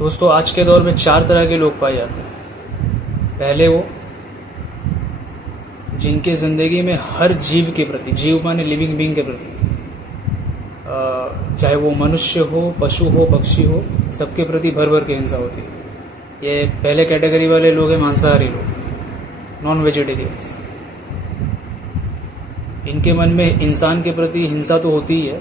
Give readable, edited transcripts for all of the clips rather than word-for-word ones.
दोस्तों, आज के दौर में 4 तरह के लोग पाए जाते हैं। पहले वो जिनके ज़िंदगी में हर जीव के प्रति, जीव माने लिविंग बीइंग के प्रति, चाहे वो मनुष्य हो, पशु हो, पक्षी हो, सबके प्रति भर भर के हिंसा होती है। ये पहले कैटेगरी वाले लोग हैं मांसाहारी लोग, नॉन वेजिटेरियंस। इनके मन में इंसान के प्रति हिंसा तो होती ही है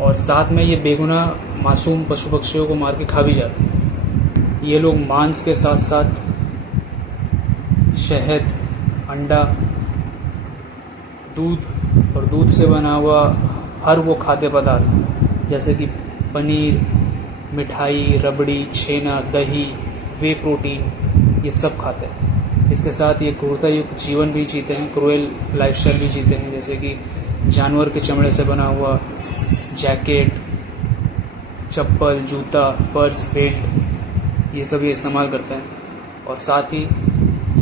और साथ में ये बेगुनाह मासूम पशु पक्षियों को मार के खा भी जाते हैं। ये लोग मांस के साथ साथ शहद, अंडा, दूध और दूध से बना हुआ हर वो खाद्य पदार्थ जैसे कि पनीर, मिठाई, रबड़ी, छेना, दही, वे प्रोटीन, ये सब खाते हैं। इसके साथ ये क्रूरतायुक्त जीवन भी जीते हैं, क्रूएल लाइफस्टाइल भी जीते हैं, जैसे कि जानवर के चमड़े से बना हुआ जैकेट, चप्पल, जूता, पर्स, बेल्ट, ये सब ये इस्तेमाल करते हैं। और साथ ही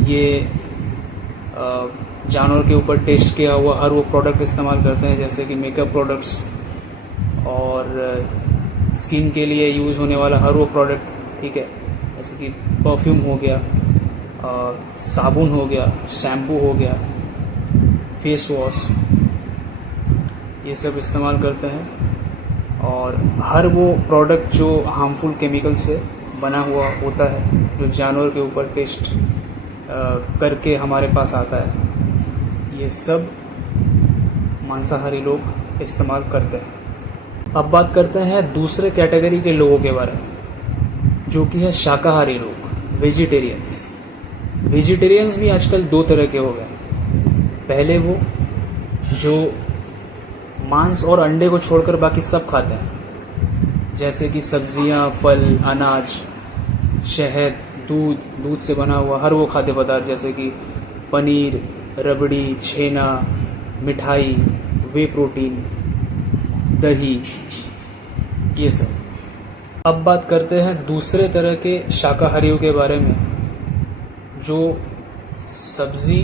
ये जानवर के ऊपर टेस्ट किया हुआ हर वो प्रोडक्ट इस्तेमाल करते हैं, जैसे कि मेकअप प्रोडक्ट्स और स्किन के लिए यूज़ होने वाला हर वो प्रोडक्ट, ठीक है, जैसे कि परफ्यूम हो गया, साबुन हो गया, शैम्पू हो गया, फेस वॉश, ये सब इस्तेमाल करते हैं। और हर वो प्रोडक्ट जो हार्मफुल केमिकल से बना हुआ होता है, जो जानवर के ऊपर टेस्ट करके हमारे पास आता है, ये सब मांसाहारी लोग इस्तेमाल करते हैं। अब बात करते हैं दूसरे कैटेगरी के लोगों के बारे में, जो कि है शाकाहारी लोग, वेजिटेरियंस। वेजिटेरियंस भी आजकल 2 तरह के हो गए। पहले वो जो मांस और अंडे को छोड़कर बाकी सब खाते हैं, जैसे कि सब्जियां, फल, अनाज, शहद, दूध से बना हुआ हर वो खाद्य पदार्थ जैसे कि पनीर, रबड़ी, छेना, मिठाई, वे प्रोटीन, दही, ये सब। अब बात करते हैं दूसरे तरह के शाकाहारियों के बारे में, जो सब्जी,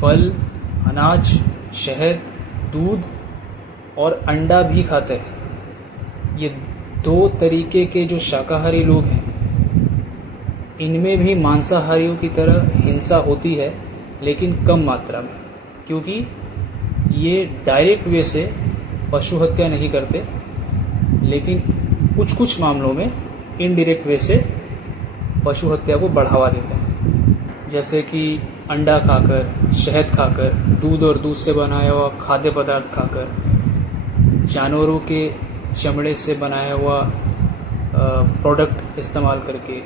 फल, अनाज, शहद, दूध और अंडा भी खाते हैं। ये 2 तरीके के जो शाकाहारी लोग हैं, इनमें भी मांसाहारियों की तरह हिंसा होती है, लेकिन कम मात्रा में, क्योंकि ये डायरेक्ट वे से पशु हत्या नहीं करते, लेकिन कुछ मामलों में इनडायरेक्ट वे से पशु हत्या को बढ़ावा देते हैं, जैसे कि अंडा खाकर, शहद खाकर, दूध और दूध से बनाया हुआ खाद्य पदार्थ खाकर, जानवरों के चमड़े से बनाया हुआ प्रोडक्ट इस्तेमाल करके,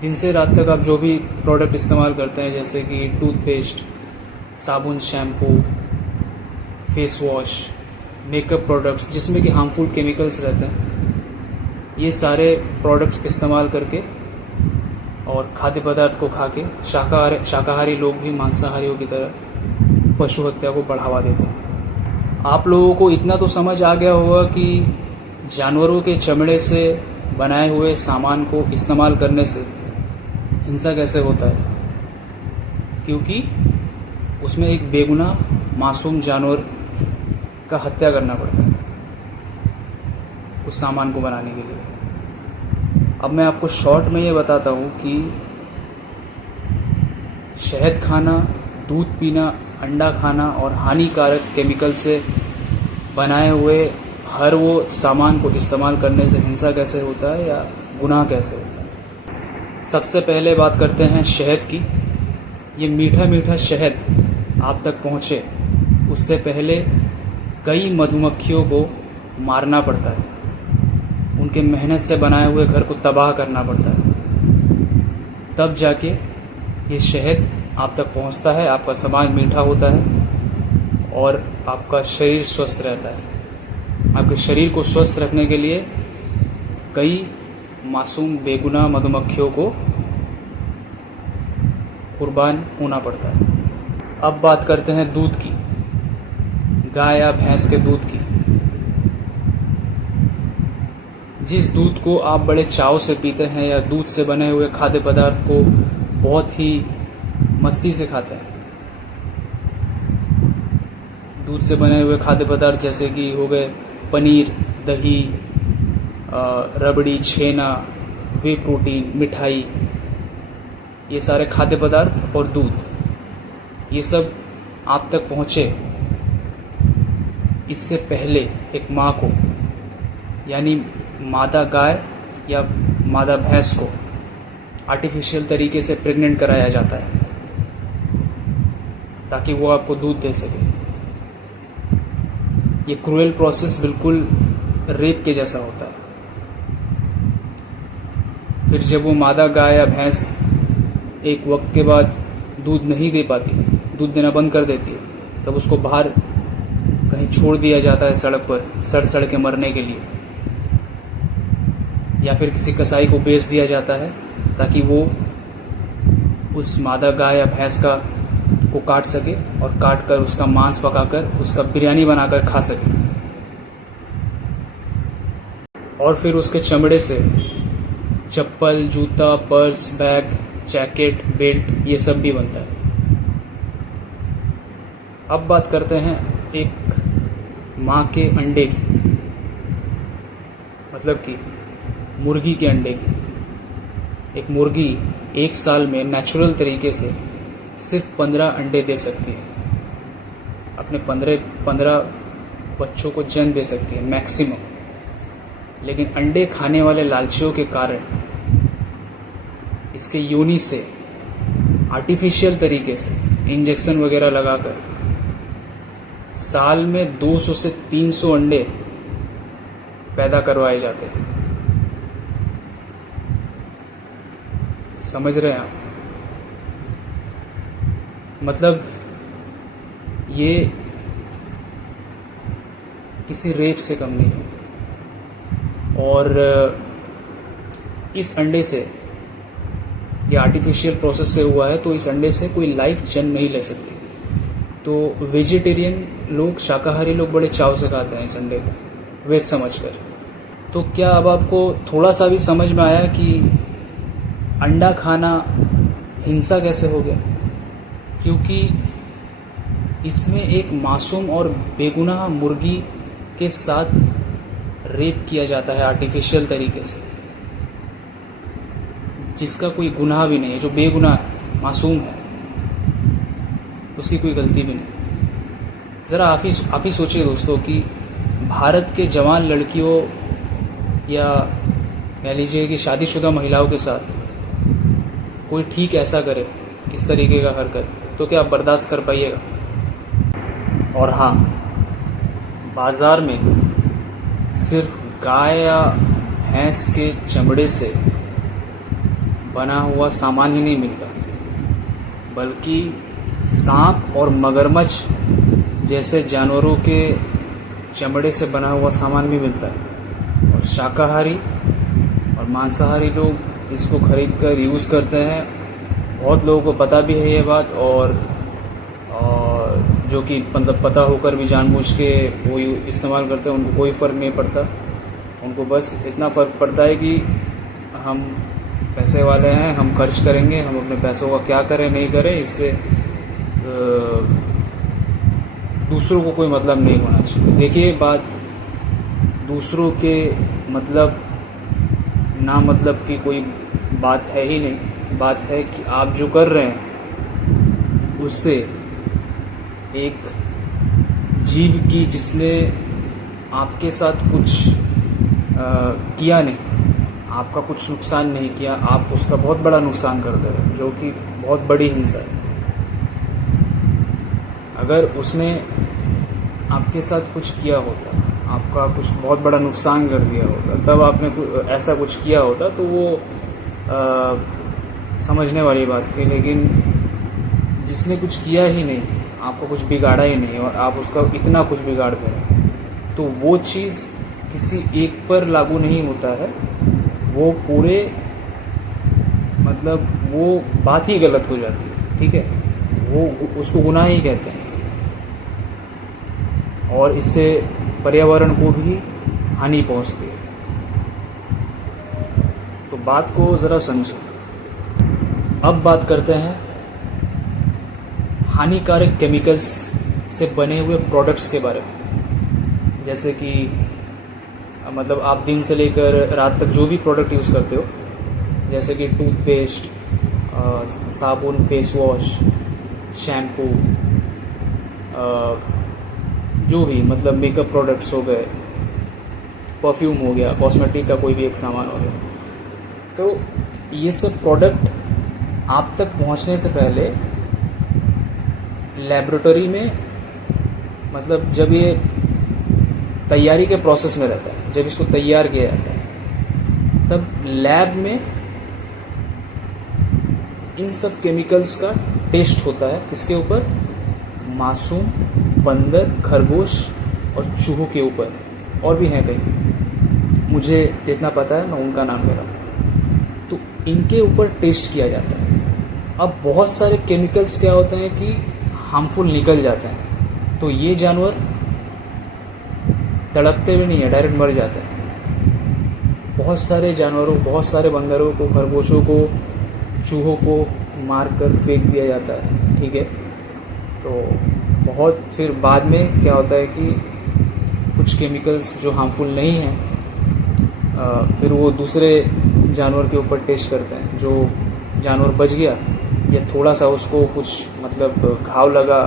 दिन से रात तक आप जो भी प्रोडक्ट इस्तेमाल करते हैं, जैसे कि टूथपेस्ट, साबुन, shampoo, face wash, makeup products जिसमें कि हार्मफुल केमिकल्स रहते हैं, ये सारे प्रोडक्ट्स इस्तेमाल करके और खाद्य पदार्थ को खा के शाकाहारी लोग भी मांसाहारियों की तरह पशु हत्या को बढ़ावा देते हैं। आप लोगों को इतना तो समझ आ गया होगा कि जानवरों के चमड़े से बनाए हुए सामान को इस्तेमाल करने से हिंसा कैसे होता है, क्योंकि उसमें एक बेगुनाह मासूम जानवर का हत्या करना पड़ता है उस सामान को बनाने के लिए। अब मैं आपको शॉर्ट में ये बताता हूँ कि शहद खाना, दूध पीना, अंडा खाना और हानिकारक केमिकल से बनाए हुए हर वो सामान को इस्तेमाल करने से हिंसा कैसे होता है या गुनाह कैसे होता है। सबसे पहले बात करते हैं शहद की। ये मीठा मीठा शहद आप तक पहुँचे उससे पहले कई मधुमक्खियों को मारना पड़ता है, उनके मेहनत से बनाए हुए घर को तबाह करना पड़ता है, तब जाके ये शहद आप तक पहुंचता है, आपका सामान मीठा होता है और आपका शरीर स्वस्थ रहता है। आपके शरीर को स्वस्थ रखने के लिए कई मासूम बेगुनाह मधुमक्खियों को कुर्बान होना पड़ता है। अब बात करते हैं दूध की, गाय या भैंस के दूध की। जिस दूध को आप बड़े चाव से पीते हैं या दूध से बने हुए खाद्य पदार्थ को बहुत ही मस्ती से खाते हैं, दूध से बने हुए खाद्य पदार्थ जैसे कि हो गए पनीर, दही, रबड़ी, छेना, वे प्रोटीन, मिठाई, ये सारे खाद्य पदार्थ और दूध, ये सब आप तक पहुँचे इससे पहले एक माँ को, यानी मादा गाय या मादा भैंस को आर्टिफिशियल तरीके से प्रेग्नेंट कराया जाता है ताकि वो आपको दूध दे सके। ये क्रूएल प्रोसेस बिल्कुल रेप के जैसा होता है। फिर जब वो मादा गाय या भैंस एक वक्त के बाद दूध नहीं दे पाती, दूध देना बंद कर देती है, तब उसको बाहर कहीं छोड़ दिया जाता है सड़क पर, सड़ के मरने के लिए, या फिर किसी कसाई को बेच दिया जाता है ताकि वो उस मादा गाय या भैंस को काट सके और काट कर उसका मांस पकाकर उसका बिरयानी बनाकर खा सके। और फिर उसके चमड़े से चप्पल, जूता, पर्स, बैग, जैकेट, बेल्ट, ये सब भी बनता है। अब बात करते हैं एक माँ के अंडे की, मतलब कि मुर्गी के अंडे की। एक मुर्गी एक साल में नेचुरल तरीके से सिर्फ 15 अंडे दे सकती है, अपने 15 बच्चों को जन्म दे सकती है मैक्सिमम। लेकिन अंडे खाने वाले लालचियों के कारण इसके योनि से आर्टिफिशियल तरीके से इंजेक्शन वगैरह लगाकर साल में 200 से 300 अंडे पैदा करवाए जाते हैं। समझ रहे हैं आप? मतलब ये किसी रेप से कम नहीं है। और इस अंडे से, ये आर्टिफिशियल प्रोसेस से हुआ है, तो इस अंडे से कोई लाइफ जन्म नहीं ले सकती। तो वेजिटेरियन लोग, शाकाहारी लोग बड़े चाव से खाते हैं इस अंडे को वेज समझकर। तो क्या अब आपको थोड़ा सा भी समझ में आया कि अंडा खाना हिंसा कैसे हो गया? क्योंकि इसमें एक मासूम और बेगुनाह मुर्गी के साथ रेप किया जाता है आर्टिफिशियल तरीके से, जिसका कोई गुनाह भी नहीं है, जो बेगुनाह है, मासूम है, उसकी कोई गलती भी नहीं। ज़रा आप ही सोचिए दोस्तों कि भारत के जवान लड़कियों या कह लीजिए कि शादीशुदा महिलाओं के साथ कोई ठीक ऐसा करे, इस तरीके का हरकत, तो क्या आप बर्दाश्त कर पाइएगा? और हाँ, बाज़ार में सिर्फ गाय या भैंस के चमड़े से बना हुआ सामान ही नहीं मिलता, बल्कि सांप और मगरमच्छ जैसे जानवरों के चमड़े से बना हुआ सामान भी मिलता है। और शाकाहारी और मांसाहारी लोग इसको खरीद कर यूज़ करते हैं। बहुत लोगों को पता भी है ये बात, और जो कि मतलब पता होकर भी जानबूझ के वो इस्तेमाल करते हैं, उनको कोई फ़र्क नहीं पड़ता। उनको बस इतना फ़र्क पड़ता है कि हम पैसे वाले हैं, हम खर्च करेंगे, हम अपने पैसों का क्या करें नहीं करें, इससे दूसरों को कोई मतलब नहीं होना चाहिए। देखिए, बात दूसरों के मतलब ना मतलब की कोई बात है ही नहीं। बात है कि आप जो कर रहे हैं उससे एक जीव की, जिसने आपके साथ कुछ किया नहीं, आपका कुछ नुकसान नहीं किया, आप उसका बहुत बड़ा नुकसान कर दे रहे हैं, जो कि बहुत बड़ी हिंसा है। अगर उसने आपके साथ कुछ किया होता, आपका कुछ बहुत बड़ा नुकसान कर दिया होता, तब आपने ऐसा कुछ किया होता, तो वो समझने वाली बात थी। लेकिन जिसने कुछ किया ही नहीं, आपको कुछ बिगाड़ा ही नहीं, और आप उसका इतना कुछ बिगाड़ दे रहे हैं, तो वो चीज़ किसी एक पर लागू नहीं होता है, वो पूरे मतलब वो बात ही गलत हो जाती है। ठीक है, वो उसको गुनाह ही कहते हैं, और इससे पर्यावरण को भी हानि पहुंचती है। तो बात को ज़रा समझें। अब बात करते हैं हानिकारक केमिकल्स से बने हुए प्रोडक्ट्स के बारे में। जैसे कि मतलब आप दिन से लेकर रात तक जो भी प्रोडक्ट यूज़ करते हो, जैसे कि टूथपेस्ट, साबुन, फेस वॉश, शैम्पू, जो भी मतलब मेकअप प्रोडक्ट्स हो गए, परफ्यूम हो गया, कॉस्मेटिक का कोई भी एक सामान हो गया, तो ये सब प्रोडक्ट आप तक पहुंचने से पहले लेबोरेटरी में, मतलब जब ये तैयारी के प्रोसेस में रहता है, जब इसको तैयार किया जाता है, तब लैब में इन सब केमिकल्स का टेस्ट होता है। किसके ऊपर? मासूम, बंदर, खरगोश और चूहों के ऊपर, और भी हैं कई, मुझे जितना पता है मैं उनका नाम ले रहा हूँ। तो इनके ऊपर टेस्ट किया जाता है। अब बहुत सारे केमिकल्स क्या होते हैं कि हार्मफुल निकल जाते हैं, तो ये जानवर तड़पते भी नहीं है, डायरेक्ट मर जाते हैं। बहुत सारे जानवरों, बहुत सारे बंदरों को, खरगोशों को, चूहों को मार कर फेंक दिया जाता है, ठीक है। तो बहुत फिर बाद में क्या होता है कि कुछ केमिकल्स जो हार्मफुल नहीं हैं, फिर वो दूसरे जानवर के ऊपर टेस्ट करते हैं। जो जानवर बच गया या थोड़ा सा उसको कुछ मतलब घाव लगा,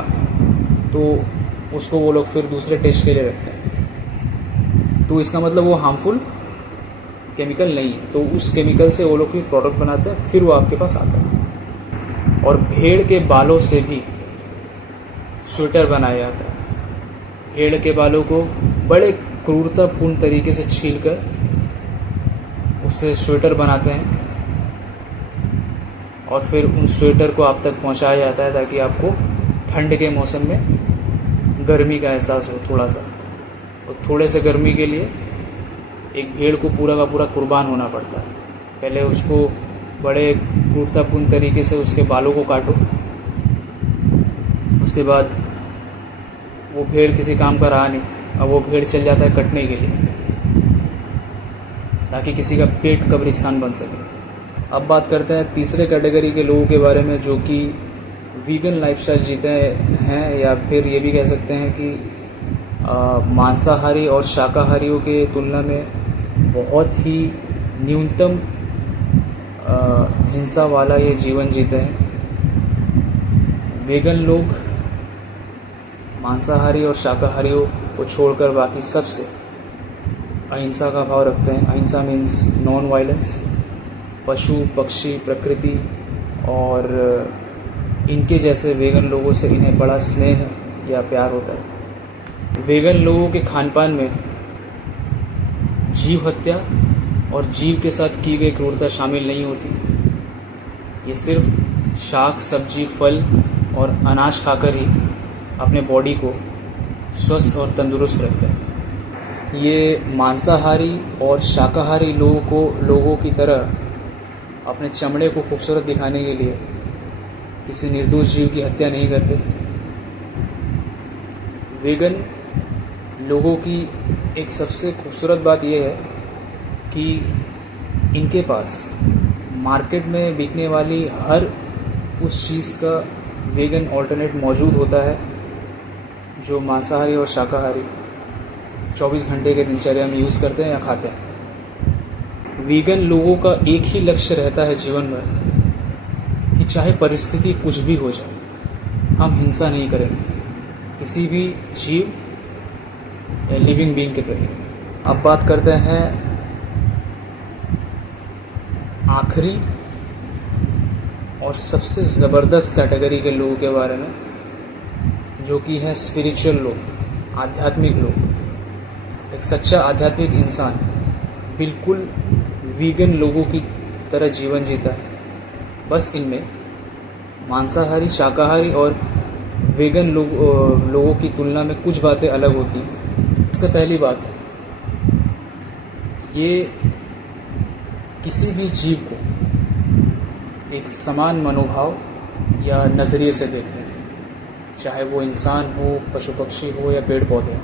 तो उसको वो लोग फिर दूसरे टेस्ट के लिए रखते हैं। तो इसका मतलब वो हार्मफुल केमिकल नहीं है, तो उस केमिकल से वो लोग फिर प्रोडक्ट बनाते हैं, फिर वो आपके पास आता है। और भेड़ के बालों से भी स्वेटर बनाया जाता है। भेड़ के बालों को बड़े क्रूरतापूर्ण तरीके से छीलकर उससे स्वेटर बनाते हैं, और फिर उन स्वेटर को आप तक पहुंचाया जाता है ताकि आपको ठंड के मौसम में गर्मी का एहसास हो थोड़ा सा। और थोड़े से गर्मी के लिए एक भेड़ को पूरा का पूरा कुर्बान होना पड़ता है। पहले उसको बड़े क्रूरतापूर्ण तरीके से उसके बालों को काटो, उसके बाद वो भेड़ किसी काम का रहा नहीं, अब वो भेड़ चल जाता है कटने के लिए, ताकि किसी का पेट कब्रिस्तान बन सके। अब बात करते हैं तीसरे कैटेगरी के लोगों के बारे में, जो कि वीगन लाइफस्टाइल जीते हैं, या फिर ये भी कह सकते हैं कि मांसाहारी और शाकाहारियों के तुलना में बहुत ही न्यूनतम हिंसा वाला ये जीवन जीते हैं। वेगन लोग मांसाहारी और शाकाहारियों को छोड़कर बाकी सबसे अहिंसा का भाव रखते हैं। अहिंसा मीन्स नॉन वायलेंस। पशु, पक्षी, प्रकृति और इनके जैसे वेगन लोगों से इन्हें बड़ा स्नेह या प्यार होता है। वेगन लोगों के खान पान में जीव हत्या और जीव के साथ की गई क्रूरता शामिल नहीं होती। ये सिर्फ शाक, सब्जी, फल और अनाज खाकर ही अपने बॉडी को स्वस्थ और तंदुरुस्त रखते हैं। ये मांसाहारी और शाकाहारी लोगों की तरह अपने चमड़े को खूबसूरत दिखाने के लिए किसी निर्दोष जीव की हत्या नहीं करते। वेगन लोगों की एक सबसे खूबसूरत बात यह है कि इनके पास मार्केट में बिकने वाली हर उस चीज़ का वेगन ऑल्टरनेट मौजूद होता है जो मांसाहारी और शाकाहारी 24 घंटे के दिनचर्या में यूज़ करते हैं या खाते हैं। वीगन लोगों का एक ही लक्ष्य रहता है जीवन में कि चाहे परिस्थिति कुछ भी हो जाए, हम हिंसा नहीं करेंगे किसी भी जीव या लिविंग बीइंग के प्रति। अब बात करते हैं आखिरी और सबसे ज़बरदस्त कैटेगरी के लोगों के बारे में, जो कि है स्पिरिचुअल लोग, आध्यात्मिक लोग। एक सच्चा आध्यात्मिक इंसान बिल्कुल वीगन लोगों की तरह जीवन जीता है। बस इनमें मांसाहारी, शाकाहारी और वेगन लोगों की तुलना में कुछ बातें अलग होती हैं। सबसे पहली बात, ये किसी भी जीव को एक समान मनोभाव या नज़रिए से देखते हैं, चाहे वो इंसान हो, पशु पक्षी हो या पेड़ पौधे हो।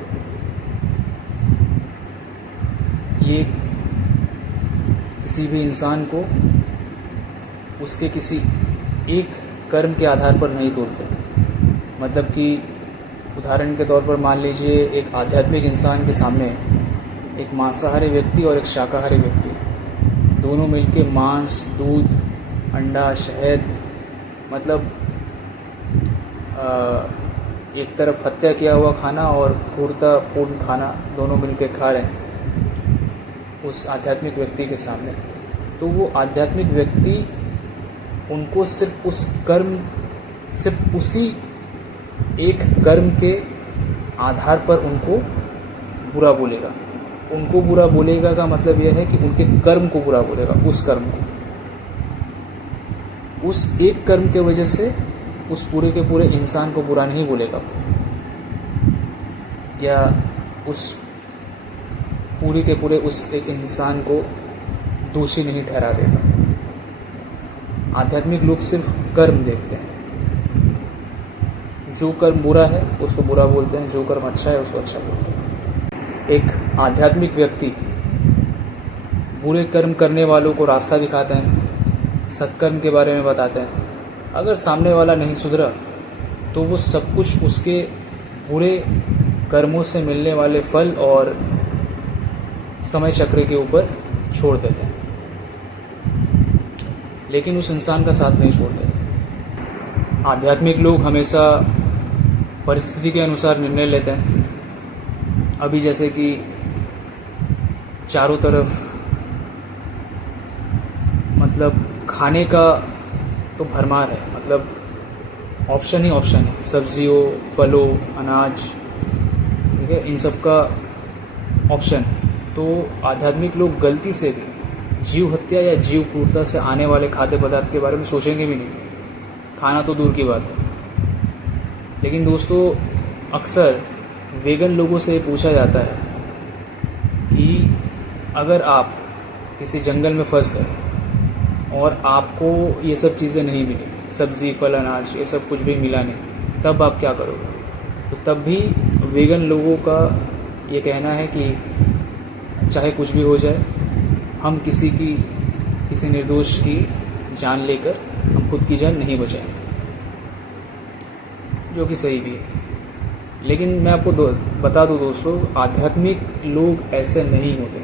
ये किसी भी इंसान को उसके किसी एक कर्म के आधार पर नहीं तोड़ते। मतलब कि उदाहरण के तौर पर मान लीजिए एक आध्यात्मिक इंसान के सामने एक मांसाहारी व्यक्ति और एक शाकाहारी व्यक्ति, दोनों मिलके मांस, दूध, अंडा, शहद, मतलब एक तरफ हत्या किया हुआ खाना और क्रूरतापूर्ण खाना दोनों मिलके खा रहे हैं उस आध्यात्मिक व्यक्ति के सामने। तो वो आध्यात्मिक व्यक्ति उनको सिर्फ उसी एक कर्म के आधार पर उनको बुरा बोलेगा। उनको बुरा बोलेगा का मतलब यह है कि उनके कर्म को बुरा बोलेगा, उस कर्म को, उस एक कर्म के वजह से उस पूरे के पूरे इंसान को बुरा नहीं बोलेगा, या उस पूरे के पूरे उस एक इंसान को दोषी नहीं ठहरा देगा। आध्यात्मिक लोग सिर्फ कर्म देखते हैं। जो कर्म बुरा है उसको बुरा बोलते हैं, जो कर्म अच्छा है उसको अच्छा बोलते हैं। एक आध्यात्मिक व्यक्ति बुरे कर्म करने वालों को रास्ता दिखाते हैं, सत्कर्म के बारे में बताते हैं। अगर सामने वाला नहीं सुधरा तो वो सब कुछ उसके बुरे कर्मों से मिलने वाले फल और समय चक्र के ऊपर छोड़ देते हैं, लेकिन उस इंसान का साथ नहीं छोड़ते। आध्यात्मिक लोग हमेशा परिस्थिति के अनुसार निर्णय लेते हैं। अभी जैसे कि चारों तरफ मतलब खाने का तो भरमार है, मतलब ऑप्शन ही ऑप्शन है, सब्जियों, फलों, अनाज, ठीक है, इन सब का ऑप्शन। तो आध्यात्मिक लोग गलती से भी जीव हत्या या जीव क्रूरता से आने वाले खाद्य पदार्थ के बारे में सोचेंगे भी नहीं, खाना तो दूर की बात है। लेकिन दोस्तों, अक्सर वेगन लोगों से पूछा जाता है कि अगर आप किसी जंगल में फंस गए और आपको ये सब चीज़ें नहीं मिली, सब्ज़ी, फल, अनाज, ये सब कुछ भी मिला नहीं, तब आप क्या करोगे? तो तब भी वेगन लोगों का ये कहना है कि चाहे कुछ भी हो जाए, हम किसी निर्दोष की जान लेकर हम खुद की जान नहीं बचाएंगे, जो कि सही भी है। लेकिन मैं आपको बता दूं दोस्तों, आध्यात्मिक लोग ऐसे नहीं होते।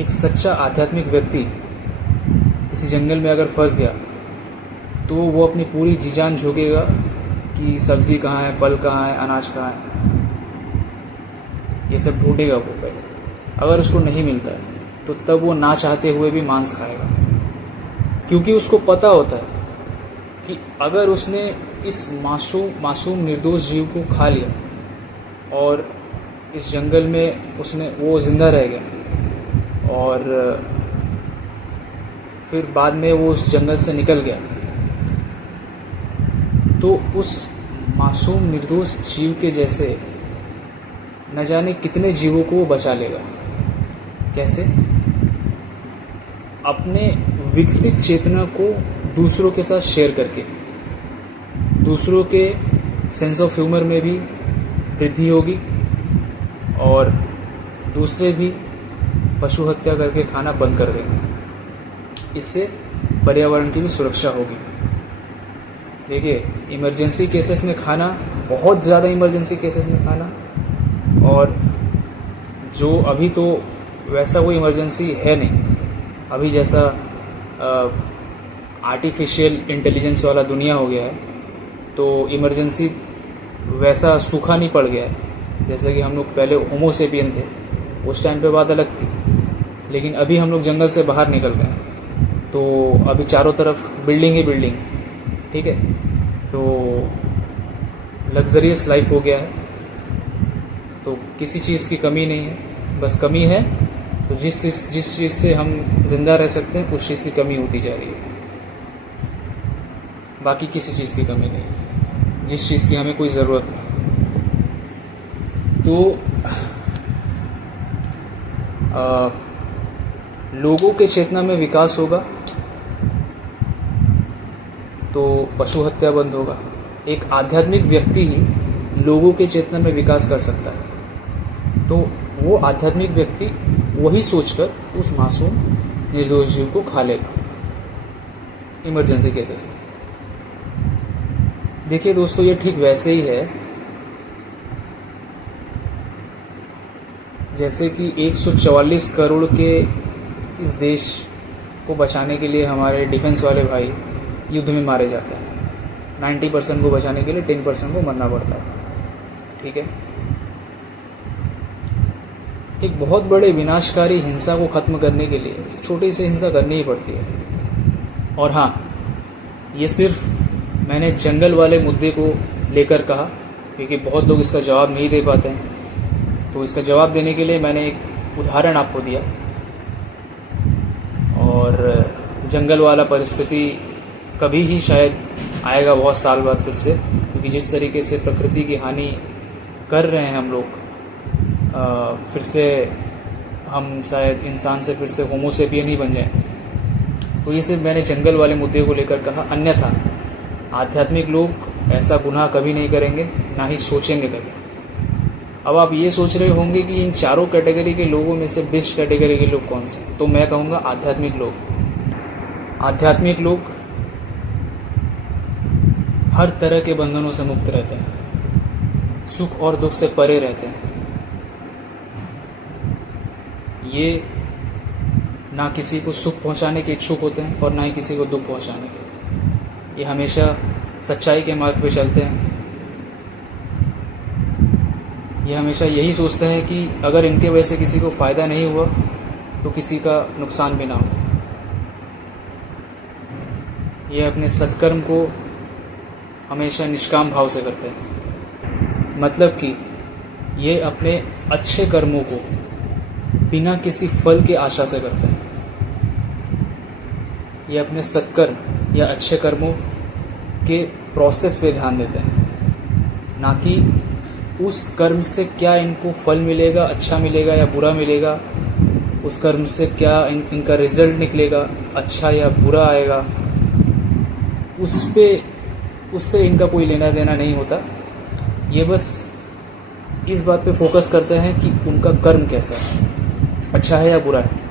एक सच्चा आध्यात्मिक व्यक्ति किसी जंगल में अगर फंस गया तो वो अपनी पूरी जी जान झोंकेगा कि सब्ज़ी कहाँ है, फल कहाँ है, अनाज कहाँ है, ये सब ढूंढेगा वो पहले। अगर उसको नहीं मिलता है तो तब वो ना चाहते हुए भी मांस खाएगा, क्योंकि उसको पता होता है कि अगर उसने इस मासूम निर्दोष जीव को खा लिया और इस जंगल में वो जिंदा रह गया और फिर बाद में वो उस जंगल से निकल गया, तो उस मासूम निर्दोष जीव के जैसे न जाने कितने जीवों को वो बचा लेगा। कैसे? अपने विकसित चेतना को दूसरों के साथ शेयर करके, दूसरों के सेंस ऑफ ह्यूमर में भी वृद्धि होगी और दूसरे भी पशु हत्या करके खाना बंद कर देंगे। इससे पर्यावरण की भी सुरक्षा होगी। देखिए, इमरजेंसी केसेस में खाना, बहुत ज़्यादा इमरजेंसी केसेस में खाना, और जो अभी तो वैसा कोई इमरजेंसी है नहीं, अभी जैसा आर्टिफिशियल इंटेलिजेंस वाला दुनिया हो गया है, तो इमरजेंसी वैसा सूखा नहीं पड़ गया है। जैसे कि हम लोग पहले होमो सेपियन थे, उस टाइम पे बात अलग थी, लेकिन अभी हम लोग जंगल से बाहर निकल गए, तो अभी चारों तरफ बिल्डिंग ही बिल्डिंग, ठीक है, तो लग्जरियस लाइफ हो गया है, तो किसी चीज़ की कमी नहीं है। बस कमी है तो जिस चीज़ से हम जिंदा रह सकते हैं उस चीज़ की कमी होती जा रही है, बाकी किसी चीज़ की कमी नहीं है, जिस चीज़ की हमें कोई ज़रूरत नहीं। तो लोगों के चेतना में विकास होगा तो पशु हत्या बंद होगा। एक आध्यात्मिक व्यक्ति ही लोगों के चेतना में विकास कर सकता है, तो वो आध्यात्मिक व्यक्ति वही सोचकर उस मासूम निर्दोष जीव को खा लेगा इमरजेंसी केसेस में। देखिए दोस्तों, ये ठीक वैसे ही है जैसे कि 144 करोड़ के इस देश को बचाने के लिए हमारे डिफेंस वाले भाई युद्ध में मारे जाते हैं। 90% को बचाने के लिए 10% को मरना पड़ता है। ठीक है, एक बहुत बड़े विनाशकारी हिंसा को ख़त्म करने के लिए एक छोटी सी हिंसा करनी ही पड़ती है। और हाँ, ये सिर्फ मैंने जंगल वाले मुद्दे को लेकर कहा, क्योंकि बहुत लोग इसका जवाब नहीं दे पाते हैं। तो इसका जवाब देने के लिए मैंने एक उदाहरण आपको दिया। और जंगल वाला परिस्थिति कभी ही शायद आएगा, बहुत साल बाद फिर से, क्योंकि जिस तरीके से प्रकृति की हानि कर रहे हैं हम लोग, फिर से हम शायद इंसान से फिर से होमोसेपियन ही बन जाएं। तो ये सिर्फ मैंने जंगल वाले मुद्दे को लेकर कहा। अन्यथा आध्यात्मिक लोग ऐसा गुनाह कभी नहीं करेंगे, ना ही सोचेंगे कभी। अब आप ये सोच रहे होंगे कि इन चारों कैटेगरी के लोगों में से बेस्ट कैटेगरी के लोग कौन से, तो मैं कहूँगा आध्यात्मिक लोग। आध्यात्मिक लोग हर तरह के बंधनों से मुक्त रहते हैं, सुख और दुख से परे रहते हैं। ये ना किसी को सुख पहुंचाने के इच्छुक होते हैं और ना ही किसी को दुख पहुंचाने के। ये हमेशा सच्चाई के मार्ग पे चलते हैं। ये हमेशा यही सोचते हैं कि अगर इनके वजह से किसी को फ़ायदा नहीं हुआ तो किसी का नुकसान भी ना हो। ये अपने सत्कर्म को हमेशा निष्काम भाव से करते हैं। मतलब कि ये अपने अच्छे कर्मों को बिना किसी फल के आशा से करते हैं। ये अपने सत्कर्म या अच्छे कर्मों के प्रोसेस पे ध्यान देते हैं, ना कि उस कर्म से क्या इनको फल मिलेगा, अच्छा मिलेगा या बुरा मिलेगा, उस कर्म से क्या इनका रिजल्ट निकलेगा, अच्छा या बुरा आएगा, उससे इनका कोई लेना देना नहीं होता। ये बस इस बात पे फोकस करते हैं कि उनका कर्म कैसा है, अच्छा है या बुरा है।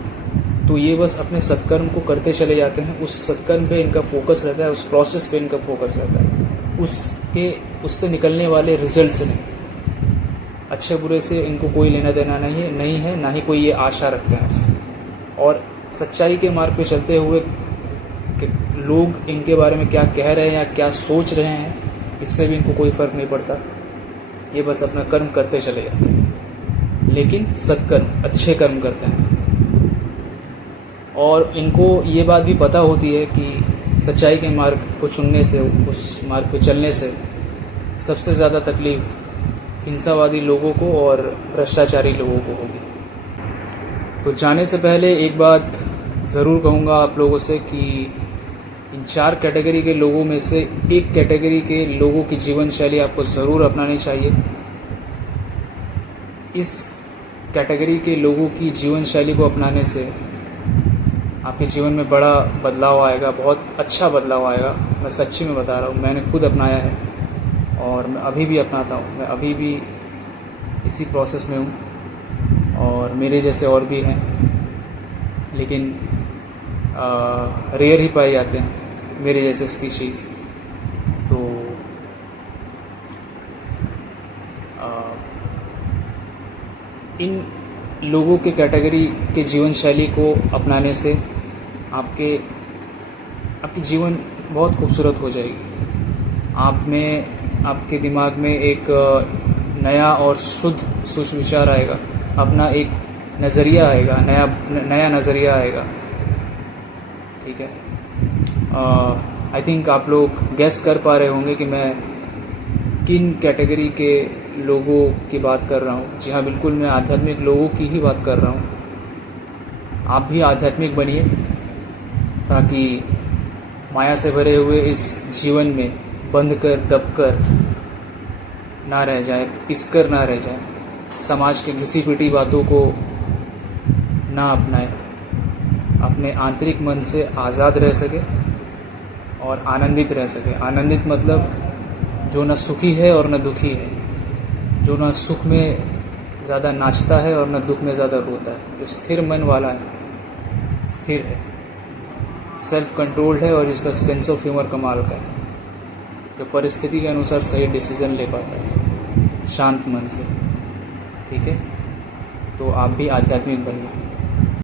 तो ये बस अपने सत्कर्म को करते चले जाते हैं। उस सत्कर्म पे इनका फोकस रहता है, उस प्रोसेस पे इनका फोकस रहता है, उससे निकलने वाले रिजल्ट से नहीं। अच्छे बुरे से इनको कोई लेना देना नहीं है, ना ही कोई ये आशा रखते हैं उससे। और सच्चाई के मार्ग पे चलते हुए कि लोग इनके बारे में क्या कह रहे हैं या क्या सोच रहे हैं, इससे भी इनको कोई फ़र्क नहीं पड़ता। ये बस अपना कर्म करते चले जाते हैं, लेकिन सत्कर्म, अच्छे कर्म करते हैं। और इनको ये बात भी पता होती है कि सच्चाई के मार्ग को चुनने से, उस मार्ग पे चलने से सबसे ज़्यादा तकलीफ़ हिंसावादी लोगों को और भ्रष्टाचारी लोगों को होगी। तो जाने से पहले एक बात ज़रूर कहूँगा आप लोगों से कि इन 4 कैटेगरी के लोगों में से एक कैटेगरी के लोगों की जीवन शैली आपको ज़रूर अपनानी चाहिए। इस कैटेगरी के लोगों की जीवन शैली को अपनाने से आपके जीवन में बड़ा बदलाव आएगा, बहुत अच्छा बदलाव आएगा। मैं सच्ची में बता रहा हूँ, मैंने खुद अपनाया है और मैं अभी भी अपनाता हूँ। मैं अभी भी इसी प्रोसेस में हूँ और मेरे जैसे और भी हैं, लेकिन रेयर ही पाए जाते हैं मेरे जैसे स्पीशीज़। तो इन लोगों के कैटेगरी के जीवन शैली को अपनाने से आपकी जीवन बहुत खूबसूरत हो जाएगी। आपके दिमाग में एक नया और शुद्ध विचार आएगा, अपना एक नज़रिया आएगा, नया नज़रिया आएगा। ठीक है, आई थिंक आप लोग गेस कर पा रहे होंगे कि मैं किन कैटेगरी के लोगों की बात कर रहा हूँ। जी हाँ, बिल्कुल, मैं आध्यात्मिक लोगों की ही बात कर रहा हूँ। आप भी आध्यात्मिक बनिए ताकि माया से भरे हुए इस जीवन में बंध कर दब कर ना रह जाए, पिसकर ना रह जाए, समाज के घिसी पिटी बातों को ना अपनाए, अपने आंतरिक मन से आज़ाद रह सके और आनंदित रह सके। आनंदित मतलब जो न सुखी है और न दुखी है, जो न सुख में ज़्यादा नाचता है और न दुख में ज़्यादा रोता है, जो स्थिर मन वाला है, स्थिर है, सेल्फ कंट्रोल्ड है और जिसका सेंस ऑफ ह्यूमर कमाल का है, जो परिस्थिति के अनुसार सही डिसीजन ले पाता है शांत मन से। ठीक है, तो आप भी आध्यात्मिक बनिए।